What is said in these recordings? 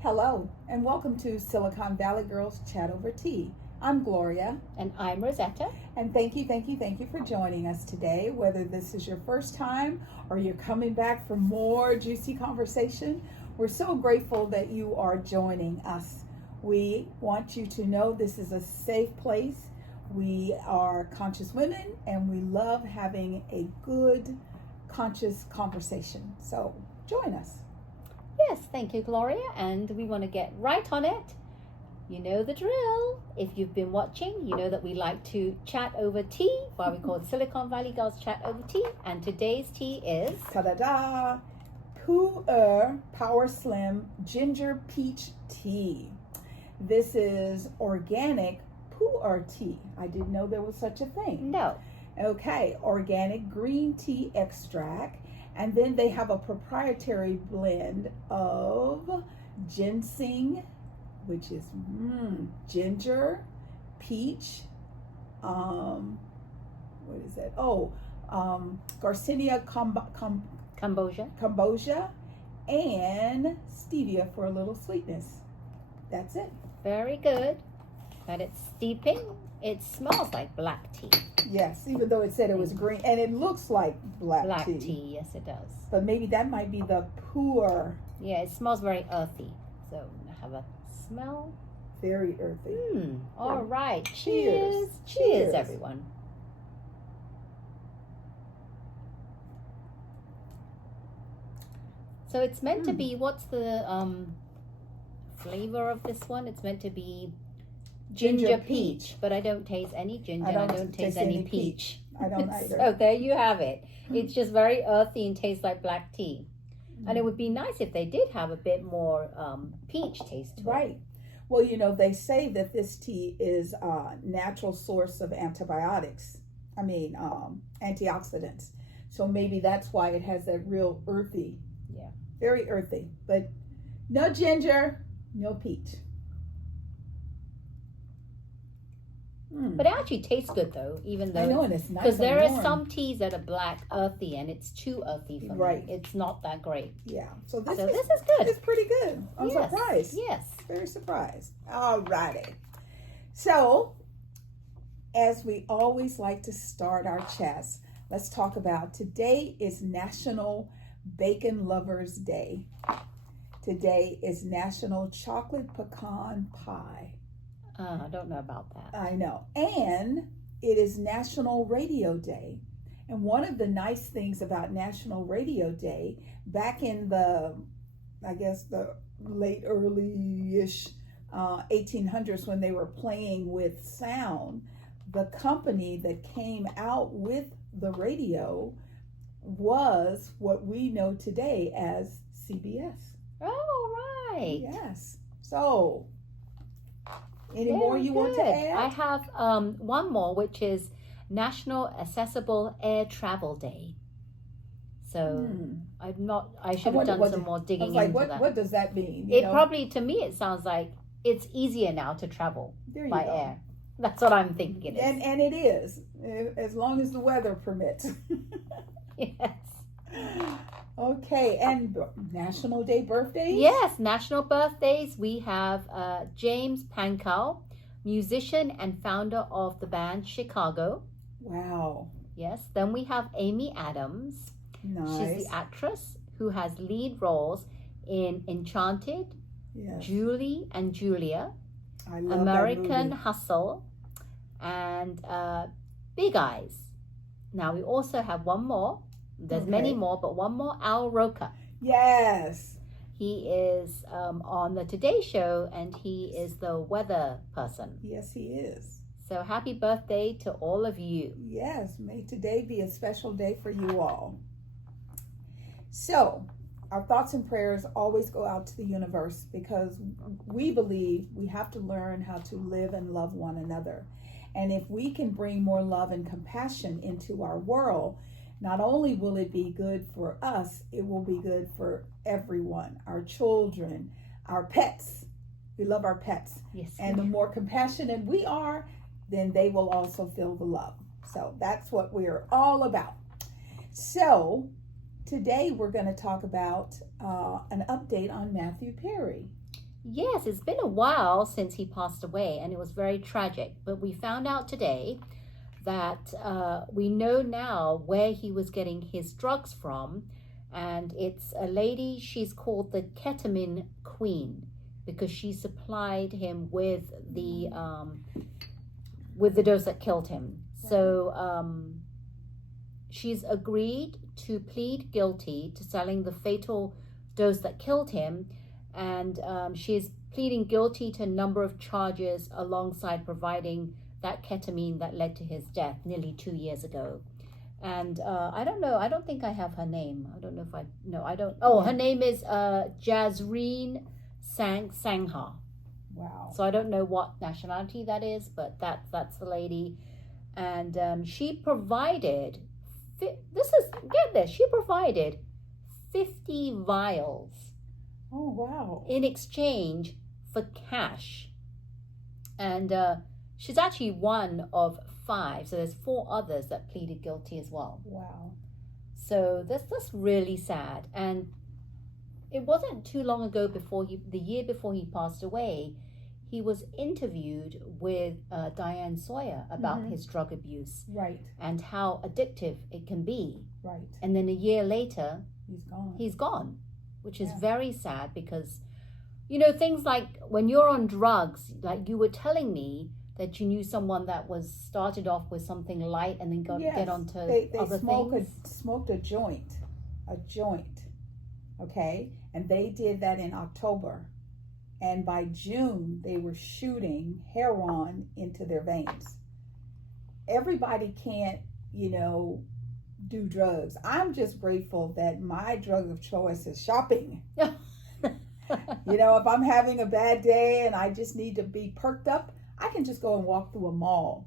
Hello, and welcome to Silicon Valley Girls Chat Over Tea. I'm Gloria. And I'm Rosetta. And thank you for joining us today. Whether this is your first time or you're coming back for more juicy conversation, we're so grateful that you are joining us. We want you to know this is a safe place. We are conscious women and we love having a good, conscious conversation. So join us. Yes, thank you, Gloria. And we want to get right on it. You know the drill. If you've been watching, you know that we like to chat over tea, why we call it Silicon Valley Girls Chat Over Tea. And today's tea is... Ta-da-da! Pu-erh Power Slim Ginger Peach Tea. This is organic Pu-erh tea. I didn't know there was such a thing. No. Okay, organic green tea extract. And then they have a proprietary blend of ginseng, which is ginger, peach, what is it? Garcinia Cambogia, and stevia for a little sweetness. That's it. Very good. But it's steeping. It smells like black tea. Yes, even though it said it was green, and it looks like black tea. Yes, it does. But maybe that might be the Pu-erh. Yeah, it smells very earthy. So have a smell. Very earthy. All right. Cheers. Cheers, everyone. So it's meant to be, what's the flavor of this one? It's meant to be ginger peach, but I don't taste any ginger. I don't taste any peach. I don't either. So there you have it. It's just very earthy and tastes like black tea. And it would be nice if they did have a bit more peach taste to it. Right. Well, you know, they say that this tea is a natural source of antibiotics. Antioxidants. So maybe that's why it has that real earthy. Yeah. Very earthy. But no ginger, no peach. But it actually tastes good though, even though I know, and it's nice. Because there are some teas that are black earthy, and it's too earthy for me. It's not that great. Yeah. So this is This good. is pretty good. I'm surprised. Yes. Very surprised. All righty. So, as we always like to start our chats, let's talk about today is National Bacon Lovers Day. Today is National Chocolate Pecan Pie. I don't know about that. I know. And it is National Radio Day. And one of the nice things about National Radio Day, back in the late early-ish 1800s when they were playing with sound, the company that came out with the radio was what we know today as CBS. Oh, right. Yes. So... Any more you want to add? I have one more, which is National Accessible Air Travel Day. So I should have done some more digging into that. What does that mean? Probably, to me, it sounds like it's easier now to travel by air. That's what I'm thinking it is. And it is, as long as the weather permits. Yes. Okay, and National Day birthdays? Yes, national birthdays. We have James Pankow, musician and founder of the band Chicago. Wow. Yes, then we have Amy Adams. Nice. She's the actress who has lead roles in Enchanted, Julie and Julia, I love American that movie. Hustle, and Big Eyes. Now we also have one more. There's many more, but one more, Al Roker. Yes. He is on the Today Show, and he is the weather person. Yes, he is. So happy birthday to all of you. Yes, may today be a special day for you all. So, our thoughts and prayers always go out to the universe because we believe we have to learn how to live and love one another. And if we can bring more love and compassion into our world, not only will it be good for us, it will be good for everyone, our children, our pets. We love our pets. Yes. And the more compassionate we are, then they will also feel the love. So that's what we're all about. So today we're going to talk about an update on Mathew Perry. Yes, it's been a while since he passed away, and it was very tragic. But we found out today that we know now where he was getting his drugs from, and it's a lady. She's called the ketamine queen because she supplied him with the dose that killed him. So she's agreed to plead guilty to selling the fatal dose that killed him, and she's pleading guilty to a number of charges alongside providing that ketamine that led to his death nearly 2 years ago. And I don't know, I don't think I have her name. I don't know if I, no, I don't. Oh, her name is Jazreen Sangha. Wow. So I don't know what nationality that is, but that's the lady. And she provided, she provided 50 vials. Oh, wow. In exchange for cash. And she's actually one of 5. So there's 4 others that pleaded guilty as well. Wow. So that's really sad. And it wasn't too long ago the year before he passed away, he was interviewed with Diane Sawyer about his drug abuse. Right. And how addictive it can be. Right. And then a year later, he's gone. Which is very sad because, you know, things like when you're on drugs, like you were telling me that you knew someone that was started off with something light and then get onto other things. Smoked a joint, okay? And they did that in October. And by June, they were shooting heroin into their veins. Everybody can't, you know, do drugs. I'm just grateful that my drug of choice is shopping. You know, if I'm having a bad day and I just need to be perked up, I can just go and walk through a mall.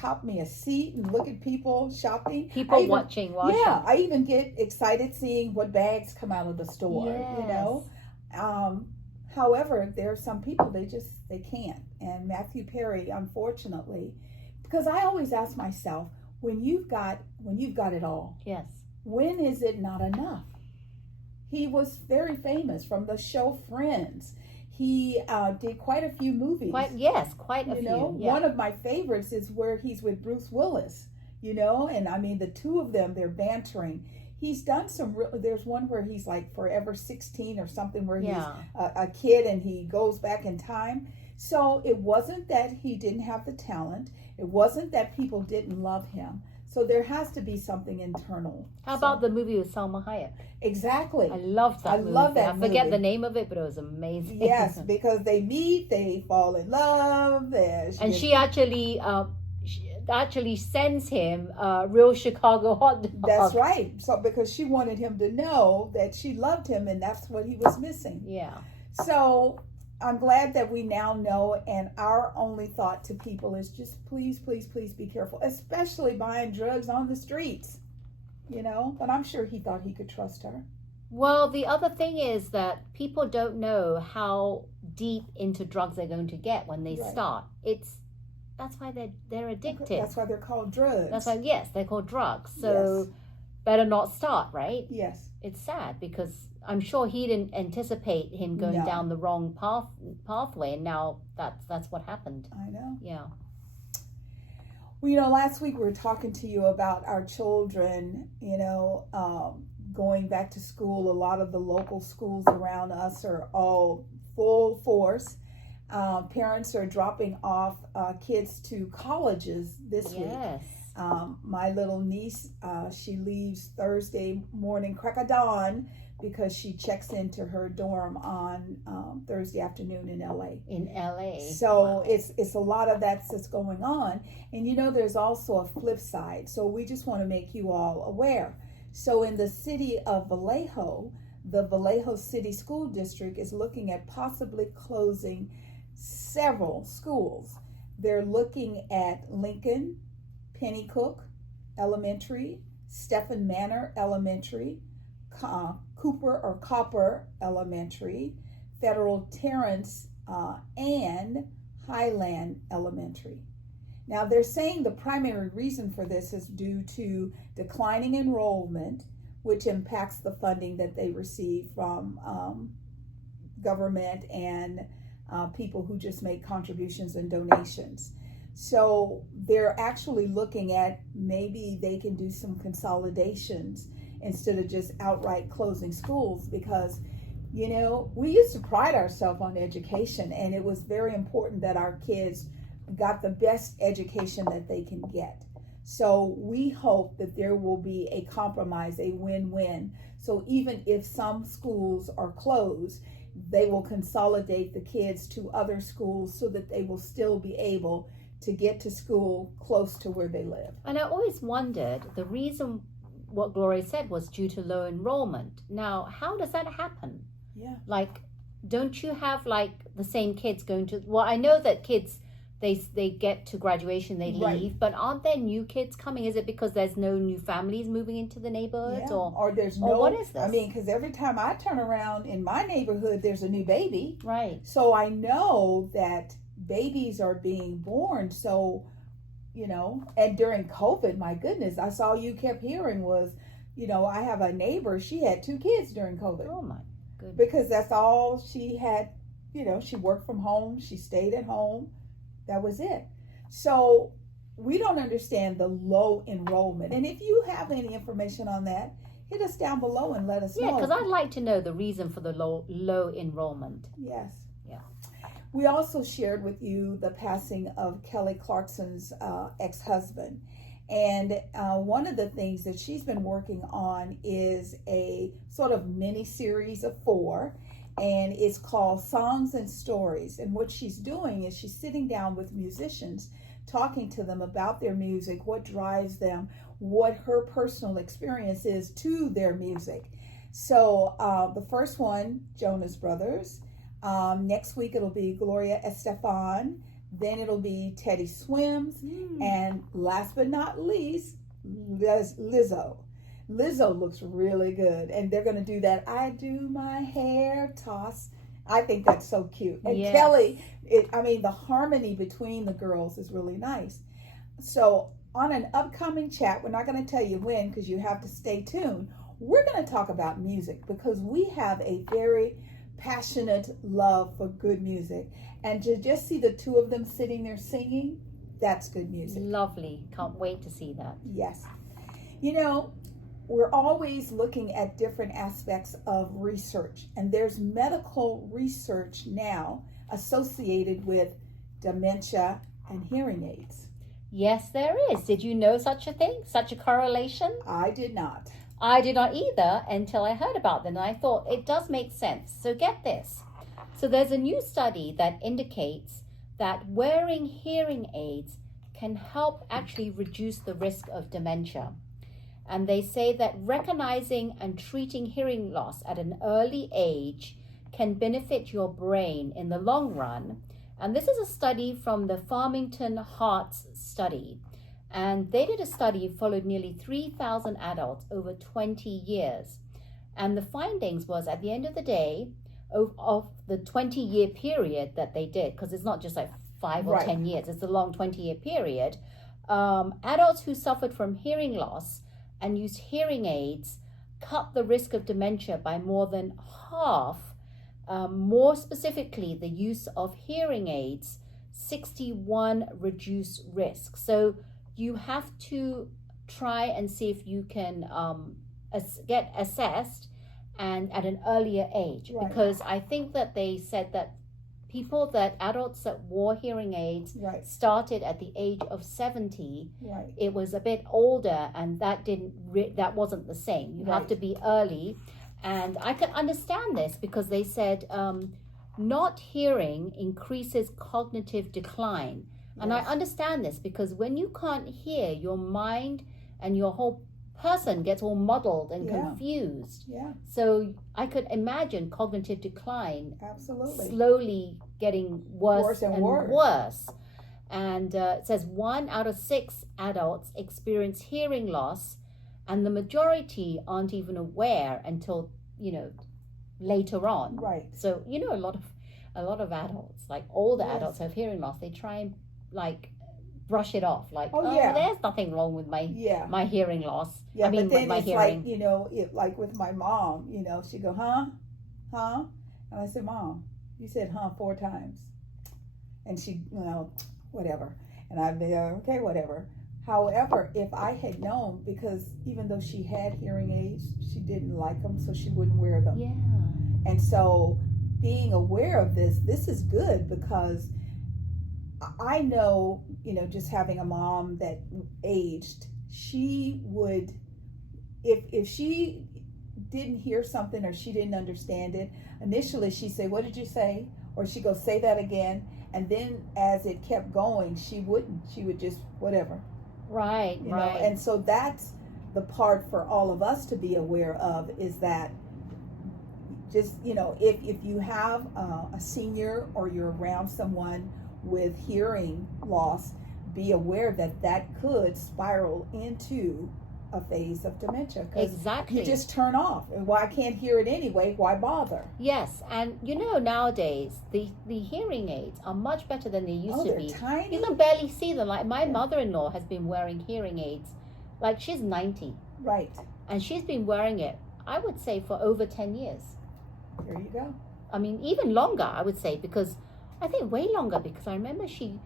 Cop me a seat and look at people shopping. People watching. Yeah, I even get excited seeing what bags come out of the store, you know. However, there are some people, they can't. And Mathew Perry, unfortunately, because I always ask myself, when you've got it all, yes, when is it not enough? He was very famous from the show Friends. He did quite a few movies. Quite a few. One of my favorites is where he's with Bruce Willis, you know, and I mean the two of them, they're bantering. He's done some, there's one where he's like Forever 16 or something where he's a kid and he goes back in time. So it wasn't that he didn't have the talent. It wasn't that people didn't love him. So there has to be something internal. How about the movie with Salma Hayek? Exactly. I loved that movie. I love that movie. I forget the name of it, but it was amazing. Yes, because they meet, they fall in love. And she actually sends him real Chicago hot dogs. That's right. So because she wanted him to know that she loved him, and that's what he was missing. Yeah. So I'm glad that we now know, and our only thought to people is just please, please, please be careful, especially buying drugs on the streets, you know. But I'm sure he thought he could trust her. Well, the other thing is that people don't know how deep into drugs they're going to get when they start. That's why they're addicted. That's why they're called drugs. That's why, yes, they're called drugs. So better not start, right? Yes. It's sad because I'm sure he didn't anticipate him going down the wrong pathway, and now that's what happened. I know. Yeah. Well, you know, last week we were talking to you about our children, you know, going back to school. A lot of the local schools around us are all full force. Parents are dropping off kids to colleges this week. My little niece, she leaves Thursday morning, crack of dawn, because she checks into her dorm on Thursday afternoon in LA. So it's a lot of that's going on. And you know, there's also a flip side. So we just want to make you all aware. So in the city of Vallejo, the Vallejo City School District is looking at possibly closing several schools. They're looking at Lincoln, Pennycook Elementary, Stephen Manor Elementary, Copper Elementary, Federal Terrace, and Highland Elementary. Now they're saying the primary reason for this is due to declining enrollment, which impacts the funding that they receive from government and people who just make contributions and donations. So they're actually looking at maybe they can do some consolidations instead of just outright closing schools, because we used to pride ourselves on education, and it was very important that our kids got the best education that they can get. So we hope that there will be a compromise, a win-win. So even if some schools are closed, they will consolidate the kids to other schools so that they will still be able to get to school close to where they live. And I always wondered, the reason what Gloria said was due to low enrollment. Now, how does that happen? Yeah. Like, don't you have like the same kids going to, well, I know that kids, they get to graduation, they leave, Right. but aren't there new kids coming? Is it because there's no new families moving into the neighborhoods? Yeah. Or there's no, or what is this? I mean, because every time I turn around in my neighborhood, there's a new baby. Right. So I know that babies are being born. So, and during COVID, my goodness, I saw you kept hearing was, I have a neighbor, she had 2 kids during COVID. Oh my goodness. Because that's all she had, she worked from home, she stayed at home. That was it. So we don't understand the low enrollment. And if you have any information on that, hit us down below and let us know. Yeah, because I'd like to know the reason for the low enrollment. Yes. Yeah. We also shared with you the passing of Kelly Clarkson's ex-husband. And one of the things that she's been working on is a sort of mini series of 4. And it's called Songs and Stories. And what she's doing is she's sitting down with musicians, talking to them about their music, what drives them, what her personal experience is to their music. So the first one, Jonas Brothers. Next week it'll be Gloria Estefan. Then it'll be Teddy Swims. And last but not least, Lizzo. Lizzo looks really good, and they're going to do that I do my hair toss. I think that's so cute. And Yes. Kelly, the harmony between the girls is really nice. So on an upcoming chat, we're not going to tell you when because you have to stay tuned. We're going to talk about music because we have a very passionate love for good music. And to just see the 2 of them sitting there singing, that's good music. Lovely. Can't wait to see that. Yes. We're always looking at different aspects of research, and there's medical research now associated with dementia and hearing aids. Yes, there is. Did you know such a thing? Such a correlation? I did not. I did not either until I heard about them, and I thought it does make sense. So get this. So there's a new study that indicates that wearing hearing aids can help actually reduce the risk of dementia. And they say that recognizing and treating hearing loss at an early age can benefit your brain in the long run. And this is a study from the Farmington Hearts study. And they did a study, followed nearly 3,000 adults over 20 years. And the findings was, at the end of the day, of the 20-year period that they did, because it's not just like 5 or 10 years, it's a long 20-year period, adults who suffered from hearing loss and used hearing aids cut the risk of dementia by more than half. More specifically, the use of hearing aids, 61 reduced risk. So you have to try and see if you can get assessed and at an earlier age. Right. Because I think that they said that adults that wore hearing aids started at the age of 70. Right. It was a bit older, and that wasn't the same. You have to be early. And I can understand this because they said not hearing increases cognitive decline. And I understand this because when you can't hear, your mind and your whole person gets all muddled and confused. Yeah. So I could imagine cognitive decline Absolutely. slowly getting worse and worse. worse. And it says 1 out of 6 adults experience hearing loss, and the majority aren't even aware until later on. Right. So a lot of adults, like older adults, have hearing loss. They try and brush it off, there's nothing wrong with my hearing loss. Yeah, but then with my it's hearing. like with my mom, she'd go, huh? And I said, Mom, you said, huh, 4 times. And she, whatever. And I'd be, okay, whatever. However, if I had known, because even though she had hearing aids, she didn't like them, so she wouldn't wear them. Yeah. And so being aware of this is good, because I know, just having a mom that aged, she would, if she didn't hear something or she didn't understand it, initially she'd say, what did you say? Or she'd go, say that again. And then as it kept going, she would just, whatever. Right, right. And so that's the part for all of us to be aware of, is that just, if you have a senior or you're around someone with hearing loss, be aware that could spiral into a phase of dementia. Exactly. You just turn off. Well, I can't hear it anyway. Why bother? Yes, and nowadays the hearing aids are much better than they used to be. Tiny. You can barely see them. Like my mother-in-law has been wearing hearing aids, like she's 90. Right. And she's been wearing it, I would say, for over 10 years. There you go. I mean, even longer, I would say, because I think way longer, because I remember she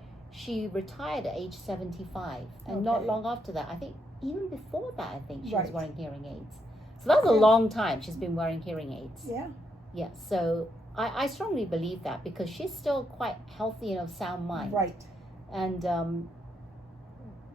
retired at age 75, and not long after that, I think even before that, I think she was wearing hearing aids. So that was a long time she's been wearing hearing aids. Yeah. Yeah, so I strongly believe that, because she's still quite healthy and of sound mind. Right. And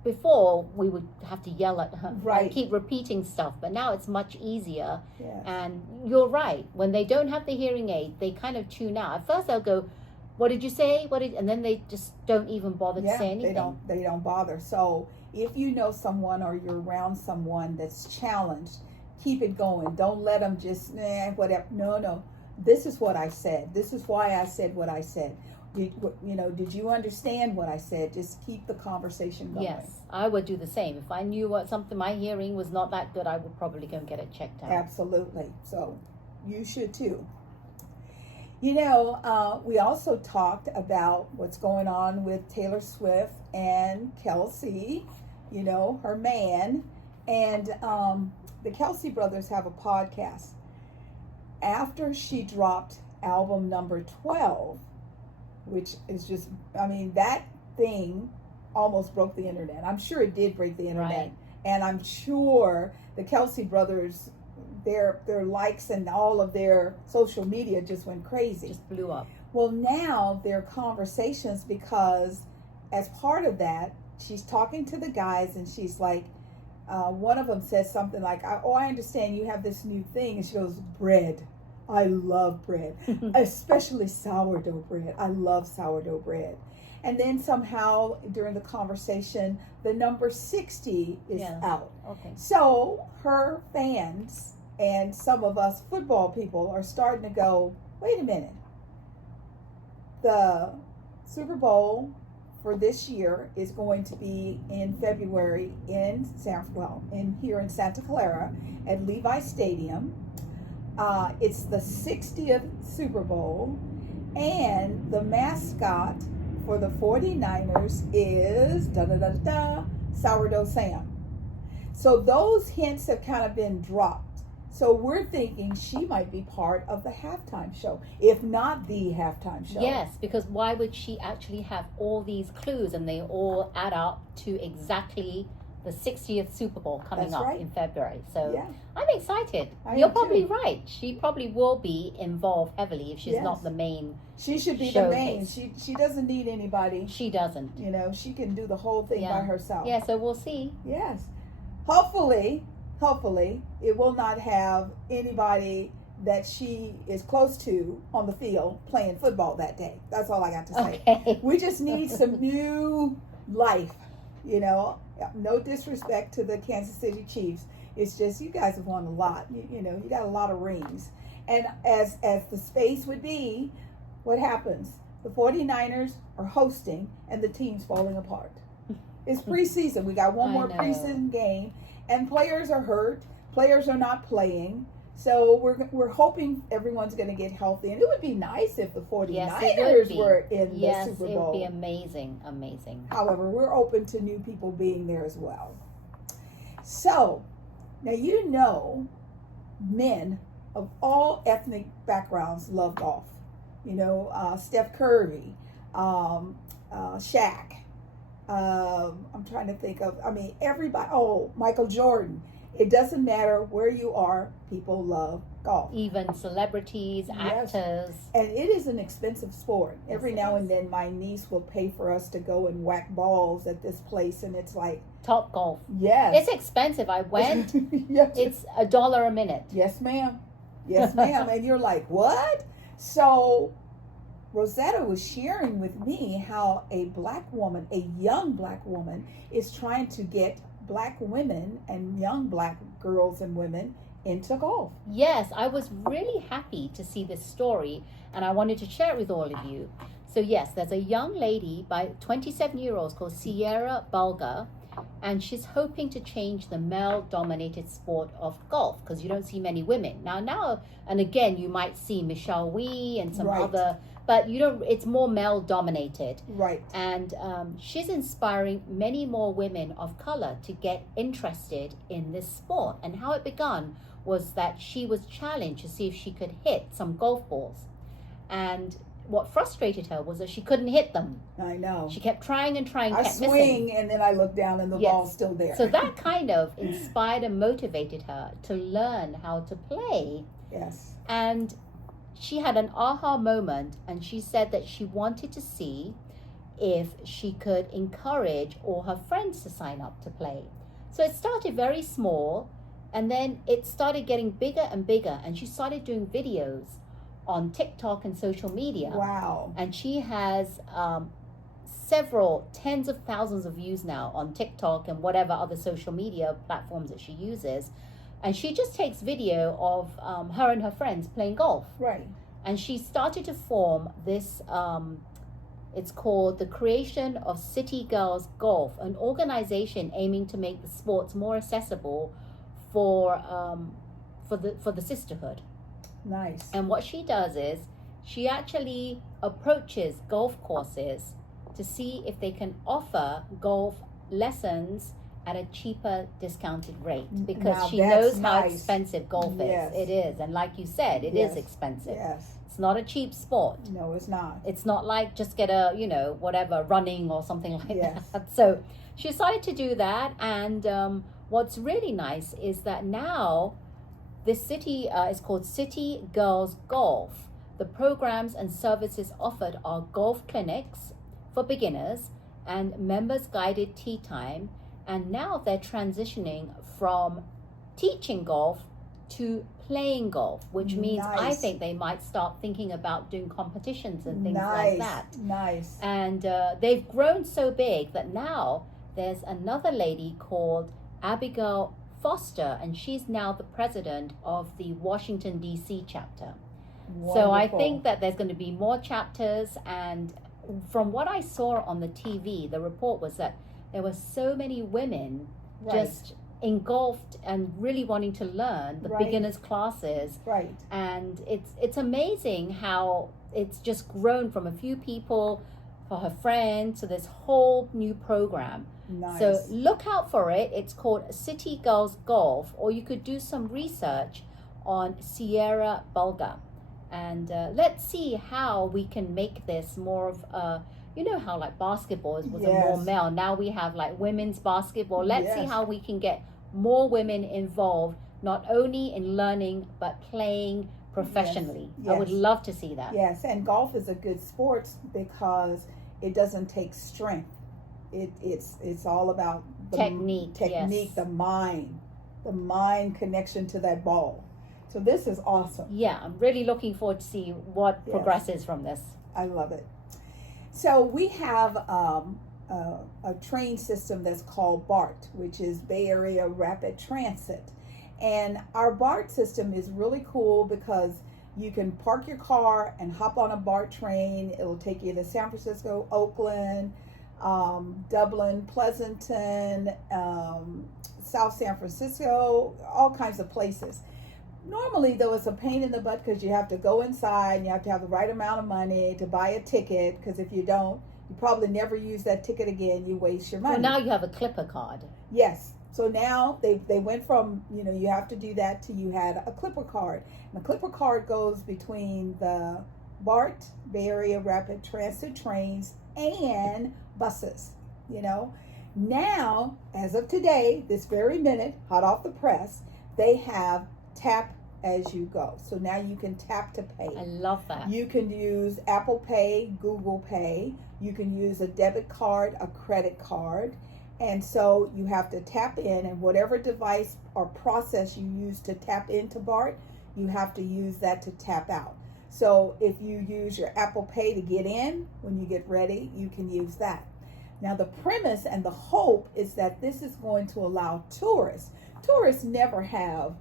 before, we would have to yell at her and keep repeating stuff, but now it's much easier. Yes. And you're right, when they don't have the hearing aid, they kind of tune out. At first they'll go, what did you say? And then they just don't even bother to say anything. They don't bother. So if you know someone or you're around someone that's challenged, keep it going. Don't let them just, whatever. No. This is what I said. This is why I said what I said. Did you understand what I said? Just keep the conversation going. Yes, I would do the same. If I knew my hearing was not that good, I would probably go and get it checked out. Absolutely. So you should too. We also talked about what's going on with Taylor Swift and Kelsey, her man. And the Kelsey brothers have a podcast. After she dropped album number 12, which is just, that thing almost broke the internet. I'm sure it did break the internet. Right. And I'm sure the Kelsey brothers, their likes and all of their social media just went crazy. Just blew up. Well, now there are conversations, because as part of that, she's talking to the guys, and she's like, one of them says something like, I understand you have this new thing. And she goes, bread. I love bread, especially sourdough bread. I love sourdough bread. And then somehow during the conversation, the number 60 is out. Okay. So her fans and some of us football people are starting to go, wait a minute. The Super Bowl for this year is going to be in February here in Santa Clara at Levi Stadium. It's the 60th Super Bowl, and the mascot for the 49ers is Sourdough Sam. So those hints have kind of been dropped. So we're thinking she might be part of the halftime show, if not the halftime show. Yes, because why would she actually have all these clues, and they all add up to exactly the 60th Super Bowl coming up in February. So I'm excited. You're probably right. She probably will be involved heavily if she's not the main. She should be the main. She doesn't need anybody. She doesn't. She can do the whole thing by herself. Yeah, so we'll see. Yes. Hopefully it will not have anybody that she is close to on the field playing football that day. That's all I got to say. Okay. We just need some new life, No disrespect to the Kansas City Chiefs. It's just you guys have won a lot. You got a lot of rings. And as the space would be, what happens? The 49ers are hosting and the team's falling apart. It's preseason. We got one more preseason game, and players are hurt. Players are not playing. So we're hoping everyone's going to get healthy. And it would be nice if the 49ers were in the Super Bowl. Yes, it would be amazing, amazing. However, we're open to new people being there as well. So, now men of all ethnic backgrounds love golf. You know, Steph Curry, Shaq. I'm trying to think of, everybody. Oh, Michael Jordan. It doesn't matter where you are, people love golf. Even celebrities, Yes. actors. And it is an expensive sport. Yes, Every it now is. and then my niece will pay for us to go and whack balls at this place, and it's like, Top golf. yes. It's expensive. I went. Yes. It's $1 a minute. Yes, ma'am. Yes, ma'am. And you're like, what? So Rosetta was sharing with me how a black woman, a young black woman, is trying to get black women and young black girls and women into golf. Yes, I was really happy to see this story, and I wanted to share it with all of you. So yes, there's a young lady by 27-year-olds called Sierra Bulga, and she's hoping to change the male-dominated sport of golf because you don't see many women now. And again, you might see Michelle Wee and some Right. other, but you don't. It's more male-dominated. Right. And she's inspiring many more women of color to get interested in this sport. And how it began was that she was challenged to see if she could hit some golf balls. And what frustrated her was that she couldn't hit them. I know. She kept trying and trying, I kept swing missing. and then I look down and the Yes. ball's still there. So that kind of inspired and motivated her to learn how to play. Yes. And she had an aha moment, and she said that she wanted to see if she could encourage all her friends to sign up to play. So it started very small, and then it started getting bigger and bigger, and she started doing videos on TikTok and social media. Wow. And she has several tens of thousands of views now on TikTok and whatever other social media platforms that she uses. And she just takes video of her and her friends playing golf. Right. And she started to form this, it's called the Creation of City Girls Golf, an organization aiming to make the sports more accessible for the sisterhood. Nice. And what she does is she actually approaches golf courses to see if they can offer golf lessons at a cheaper discounted rate, because Now she that's knows how nice. expensive golf Yes. is. It is. And like you said, it is Yes. expensive. Yes. It's not a cheap sport. No, it's not. It's not like just get a, whatever, running or something like Yes. that. So she decided to do that. And what's really nice is that now this city is called City Girls Golf. The programs and services offered are golf clinics for beginners and members guided tea time. And now they're transitioning from teaching golf to playing golf, which means I Nice. think they might start thinking about doing competitions and things Nice. like that. Nice. And they've grown so big that now there's another lady called Abigail Foster, and she's now the president of the Washington, D.C. chapter. So I Wonderful. think that there's going to be more chapters. And from what I saw on the TV, the report was that there were so many women Right. just engulfed and really wanting to learn the Right. beginners classes. Right. And it's amazing how it's just grown from a few people for her friends to this whole new program. Nice. So look out for it. It's called City Girls Golf, or you could do some research on Sierra Bulga. And let's see how we can make this more of a, how like basketball was a more Yes. male. Now we have like women's basketball. Let's see Yes. how we can get more women involved, not only in learning, but playing professionally. I would Yes. love to see that. Yes, and golf is a good sport because it doesn't take strength. It's all about the Technique, yes. the mind connection to that ball. So this is awesome. Yeah, I'm really looking forward to see what Yes. progresses from this. I love it. So we have a train system that's called BART, which is Bay Area Rapid Transit. And our BART system is really cool because you can park your car and hop on a BART train. It'll take you to San Francisco, Oakland, Dublin, Pleasanton, South San Francisco, all kinds of places. Normally, though, it's a pain in the butt because you have to go inside and you have to have the right amount of money to buy a ticket, because if you don't, you probably never use that ticket again. You waste your money. Well, now you have a Clipper card. Yes, So now they went from, you have to do that to you had a Clipper card. And the Clipper card goes between the BART, Bay Area Rapid Transit trains, and buses, Now, as of today, this very minute, hot off the press, they have tap as you go. So now you can tap to pay. I love that. You can use Apple Pay, Google Pay. You can use a debit card, a credit card. And so you have to tap in, and whatever device or process you use to tap into BART, you have to use that to tap out. So if you use your Apple Pay to get in, when you get ready, you can use that. Now the premise and the hope is that this is going to allow tourists. Tourists never have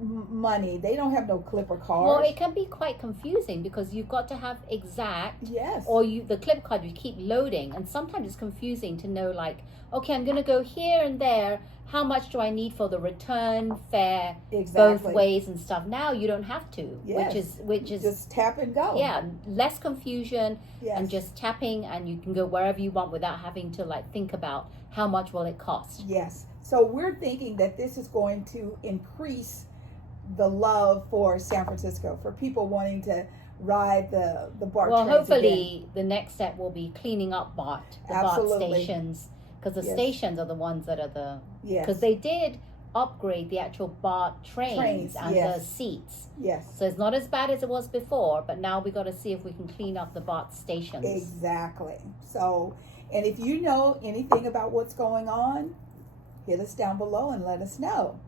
money. They don't have no Clipper card. Well, it can be quite confusing because you've got to have exact, yes, or the clip card you keep loading, and sometimes it's confusing to know, like, okay, I'm going to go here and there. How much do I need for the return fare, both ways and stuff? Now you don't have to, yes, which is just tap and go. Yeah, less confusion, yes, and just tapping, and you can go wherever you want without having to think about how much will it cost. Yes. So we're thinking that this is going to increase the love for San Francisco, for people wanting to ride the BART Well, trains hopefully again. the next step will be cleaning up BART, the Absolutely. BART stations, because the Yes. stations are the ones that are the, Yes. because they did upgrade the actual BART trains and yes. the seats. Yes. So it's not as bad as it was before, but now we got to see if we can clean up the BART stations. Exactly. So, and if you know anything about what's going on, hit us down below and let us know.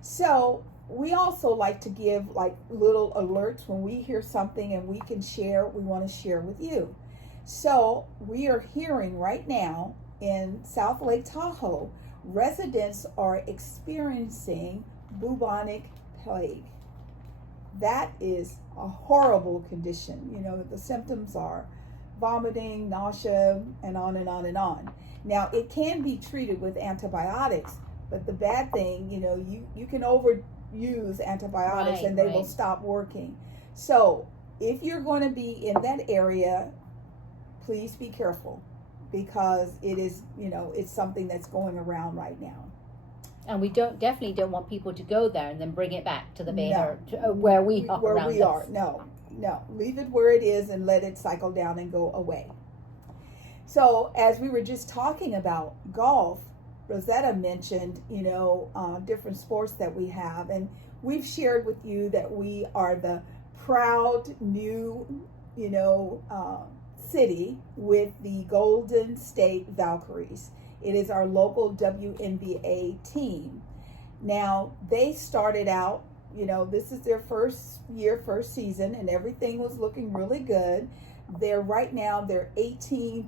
So we also like to give little alerts when we hear something and we can share, we want to share with you. So we are hearing right now in South Lake Tahoe, residents are experiencing bubonic plague. That is a horrible condition. The symptoms are vomiting, nausea, and on and on and on. Now, it can be treated with antibiotics, but the bad thing, you can overuse antibiotics and they will stop working. So if you're going to be in that area, please be careful, because it is, it's something that's going around right now. And we definitely don't want people to go there and then bring it back to the Bay Area, where we are. Where we are. No. Leave it where it is and let it cycle down and go away. So as we were just talking about golf, Rosetta mentioned, different sports that we have. And we've shared with you that we are the proud new, city with the Golden State Valkyries. It is our local WNBA team. Now, they started out, this is their first season, and everything was looking really good. Right now, they're 18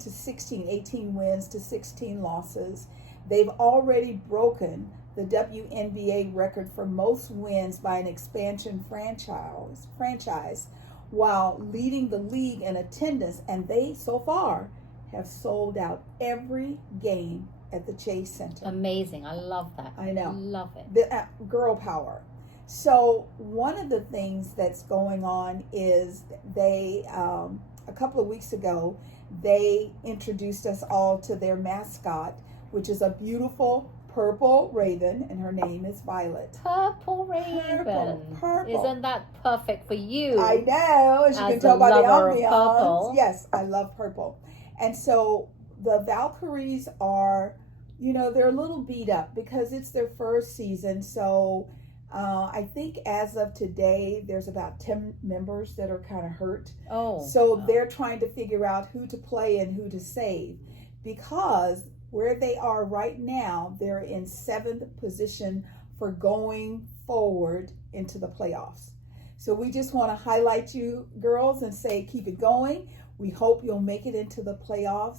wins to 16 losses. They've already broken the WNBA record for most wins by an expansion franchise, while leading the league in attendance, and they so far have sold out every game at the Chase Center. Amazing. I love that. I know. Love it. The girl power. So one of the things that's going on is they, a couple of weeks ago, they introduced us all to their mascot, which is a beautiful purple raven, and her name is Violet. Purple raven. Purple. Isn't that perfect for you? I know. As you can tell by the ambiance. Yes, I love purple. And so the Valkyries are, they're a little beat up because it's their first season. So I think as of today, there's about 10 members that are kind of hurt. So they're trying to figure out who to play and who to save, because where they are right now, they're in 7th position for going forward into the playoffs. So we just want to highlight you girls and say, keep it going. We hope you'll make it into the playoffs.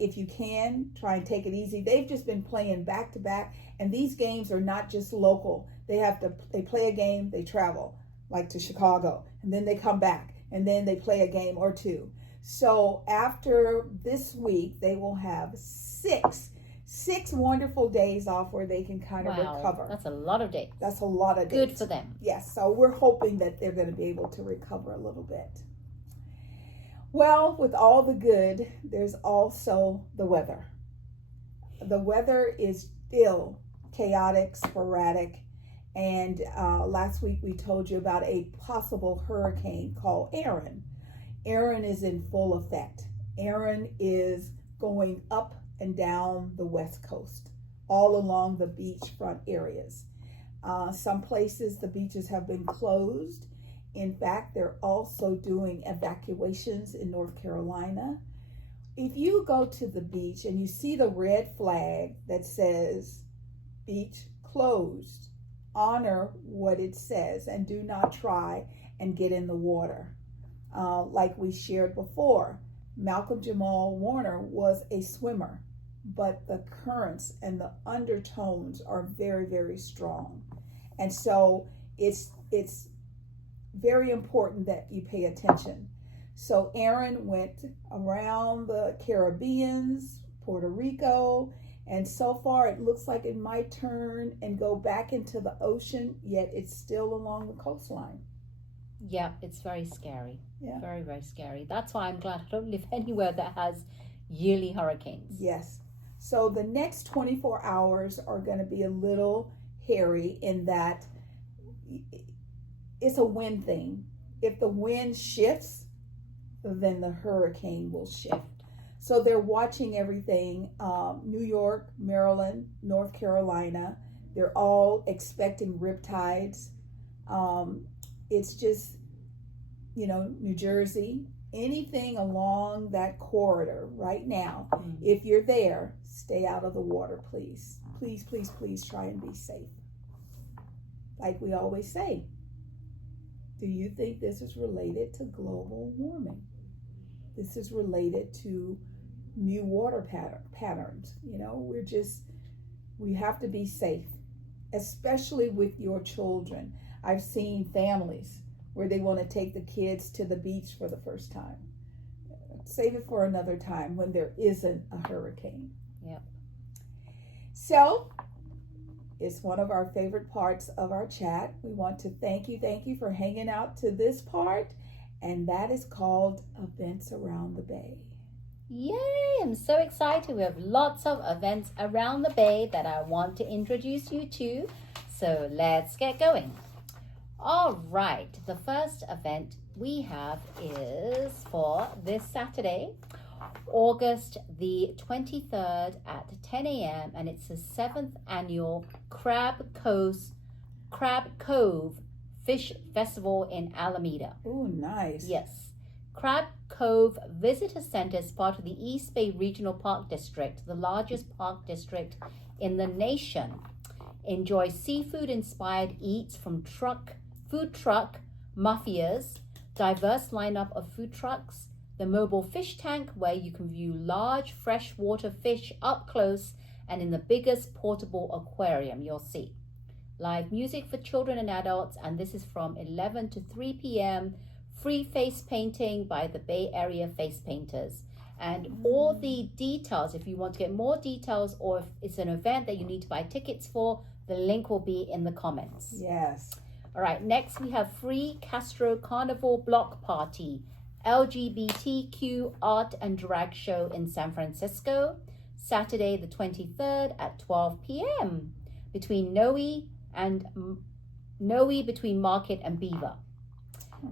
If you can, try and take it easy. They've just been playing back to back, and these games are not just local. They play a game, they travel, like to Chicago, and then they come back, and then they play a game or two. So after this week, they will have six wonderful days off where they can kind of recover. That's a lot of days. That's a lot of days. Good for them. Yes, so we're hoping that they're going to be able to recover a little bit. Well, with all the good, there's also the weather. The weather is still chaotic, sporadic. And last week we told you about a possible hurricane called Erin. Erin is in full effect. Erin is going up and down the West Coast, all along the beachfront areas. Some places the beaches have been closed. In fact, they're also doing evacuations in North Carolina. If you go to the beach and you see the red flag that says beach closed, honor what it says and do not try and get in the water. Like we shared before, Malcolm Jamal Warner was a swimmer, but the currents and the undertones are very, very strong. And so it's very important that you pay attention. So Erin went around the Caribbeans, Puerto Rico, and so far it looks like it might turn and go back into the ocean, yet it's still along the coastline. Yeah, it's very scary. Yeah. Very, very scary. That's why I'm glad I don't live anywhere that has yearly hurricanes. Yes. So the next 24 hours are going to be a little hairy in that it's a wind thing. If the wind shifts, then the hurricane will shift. So they're watching everything. New York, Maryland, North Carolina, they're all expecting riptides. It's just, New Jersey, anything along that corridor right now. If you're there, stay out of the water, please. Please, please, please try and be safe. Like we always say, do you think this is related to global warming? This is related to new water patterns. We have to be safe, especially with your children. I've seen families where they want to take the kids to the beach for the first time. Save it for another time when there isn't a hurricane. Yep. So, it's one of our favorite parts of our chat. We want to thank you for hanging out to this part, and that is called Events Around the Bay. Yay! I'm so excited. We have lots of events around the bay that I want to introduce you to. So let's get going. All right, the first event we have is for this Saturday, August the 23rd at 10 a.m. and it's the 7th annual Crab Cove Fish Festival in Alameda. Oh, nice. Yes. Crab Cove Visitor Center is part of the East Bay Regional Park District, the largest park district in the nation. Enjoy seafood-inspired eats from Food Truck Mafia's diverse lineup of food trucks, the mobile fish tank where you can view large freshwater fish up close, and in the biggest portable aquarium you'll see. Live music for children and adults, and this is from 11 to 3 p.m. Free face painting by the Bay Area Face Painters. And all the details, if you want to get more details or if it's an event that you need to buy tickets for, the link will be in the comments. Yes. All right, next we have free Castro Carnival block party, LGBTQ art and drag show in San Francisco, Saturday the 23rd at 12 p.m. between Noe between Market and Beaver.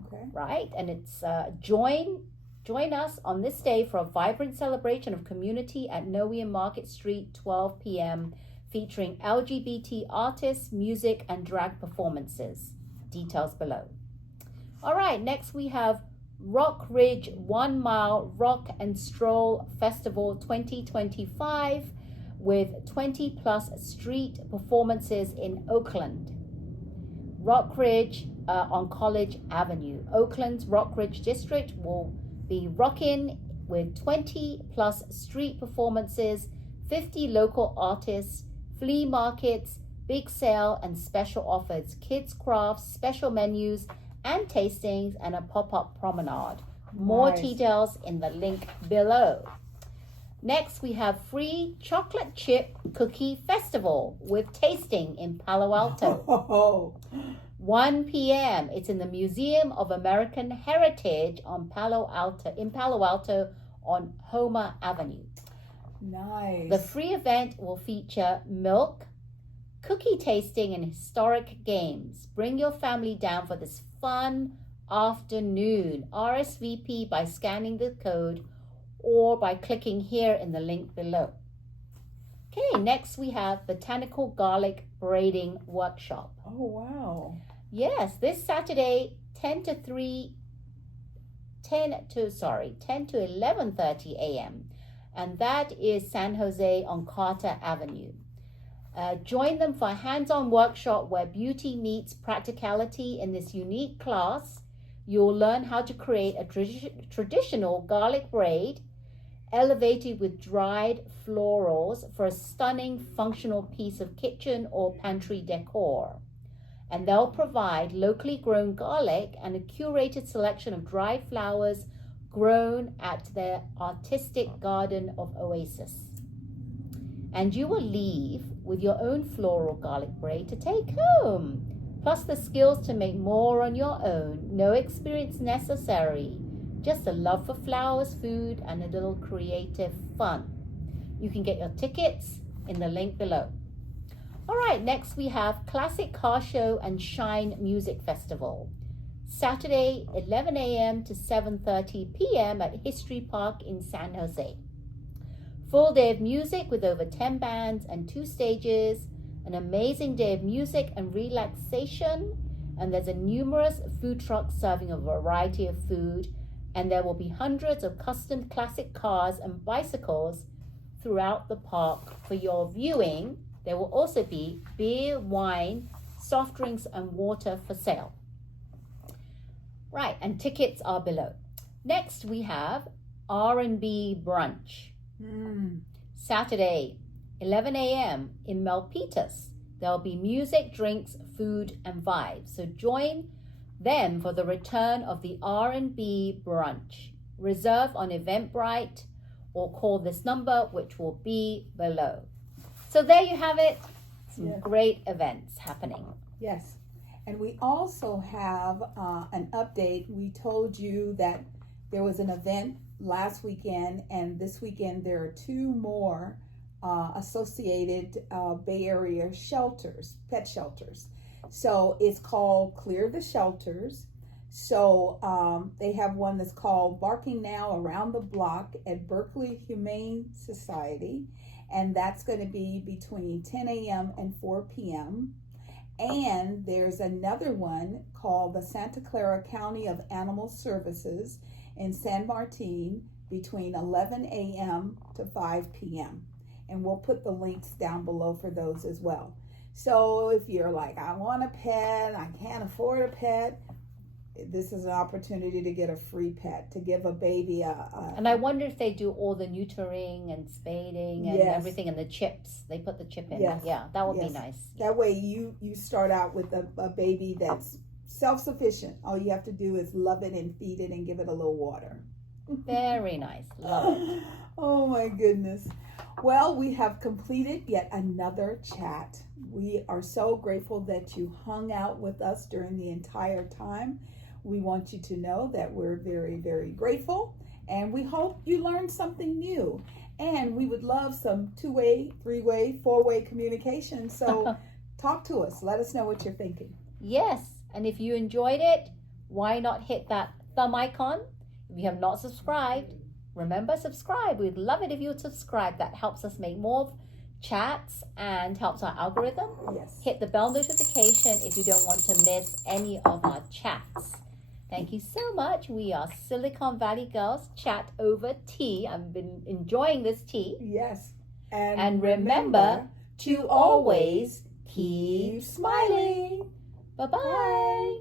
Okay. Right, and it's join us on this day for a vibrant celebration of community at Noe and Market Street, 12 p.m. featuring LGBT artists, music, and drag performances. Details below. All right, next we have Rock Ridge 1 Mile Rock and Stroll Festival 2025 with 20 plus street performances in Oakland. Rock Ridge on College Avenue. Oakland's Rock Ridge District will be rocking with 20 plus street performances, 50 local artists, flea markets, big sale and special offers, kids crafts, special menus and tastings, and a pop-up promenade. More Nice. details in the link below. Next, we have free chocolate chip cookie festival with tasting in Palo Alto. Oh, 1 p.m. It's in the Museum of American Heritage in Palo Alto on Homer Avenue. Nice. The free event will feature milk, cookie tasting, and historic games. Bring your family down for this fun afternoon. RSVP by scanning the code or by clicking here in the link below. Okay, next we have Botanical Garlic Braiding Workshop. Oh, wow. Yes, this Saturday, 10 to 11:30 a.m. And that is San Jose on Carter Avenue. Join them for a hands-on workshop where beauty meets practicality. In this unique class, you'll learn how to create a traditional garlic braid elevated with dried florals for a stunning functional piece of kitchen or pantry decor. And they'll provide locally grown garlic and a curated selection of dried flowers grown at their artistic garden of Oasis. And you will leave with your own floral garlic braid to take home, plus the skills to make more on your own. No experience necessary, just a love for flowers, food, and a little creative fun. You can get your tickets in the link below. All right, next we have Classic Car Show and Shine Music Festival. Saturday, 11 a.m. to 7:30 p.m. at History Park in San Jose. Full day of music with over 10 bands and 2 stages, an amazing day of music and relaxation, and there's a numerous food trucks serving a variety of food, and there will be hundreds of custom classic cars and bicycles throughout the park for your viewing. There will also be beer, wine, soft drinks, and water for sale. Right, and tickets are below. Next, we have R&B Brunch. Saturday, 11 a.m. in Milpitas. There'll be music, drinks, food, and vibes. So join them for the return of the R&B Brunch. Reserve on Eventbrite or call this number, which will be below. So there you have it. Some great events happening. Yes. And we also have an update. We told you that there was an event last weekend, and this weekend there are 2 more associated Bay Area shelters, pet shelters. So it's called Clear the Shelters. So they have one that's called Barking Now Around the Block at Berkeley Humane Society, and that's going to be between 10 a.m. and 4 p.m. And there's another one called the Santa Clara County of Animal Services in San Martin between 11 a.m. to 5 p.m. And we'll put the links down below for those as well. So if you're like, I want a pet, I can't afford a pet, this is an opportunity to get a free pet, to give a baby And I wonder if they do all the neutering and spading and everything, and the chips. They put the chip in. Yes. Yeah, that would be nice. That way you start out with a baby that's self-sufficient. All you have to do is love it and feed it and give it a little water. Very nice. Love it. Oh my goodness. Well, we have completed yet another chat. We are so grateful that you hung out with us during the entire time. We want you to know that we're very, very grateful, and we hope you learned something new. And we would love some 2-way, 3-way, 4-way communication. So talk to us. Let us know what you're thinking. Yes, and if you enjoyed it, why not hit that thumb icon? If you have not subscribed, remember, subscribe. We'd love it if you would subscribe. That helps us make more chats and helps our algorithm. Yes. Hit the bell notification if you don't want to miss any of our chats. Thank you so much. We are Silicon Valley Girls Chat Over Tea. I've been enjoying this tea. Yes. And remember to always keep smiling. Bye-bye.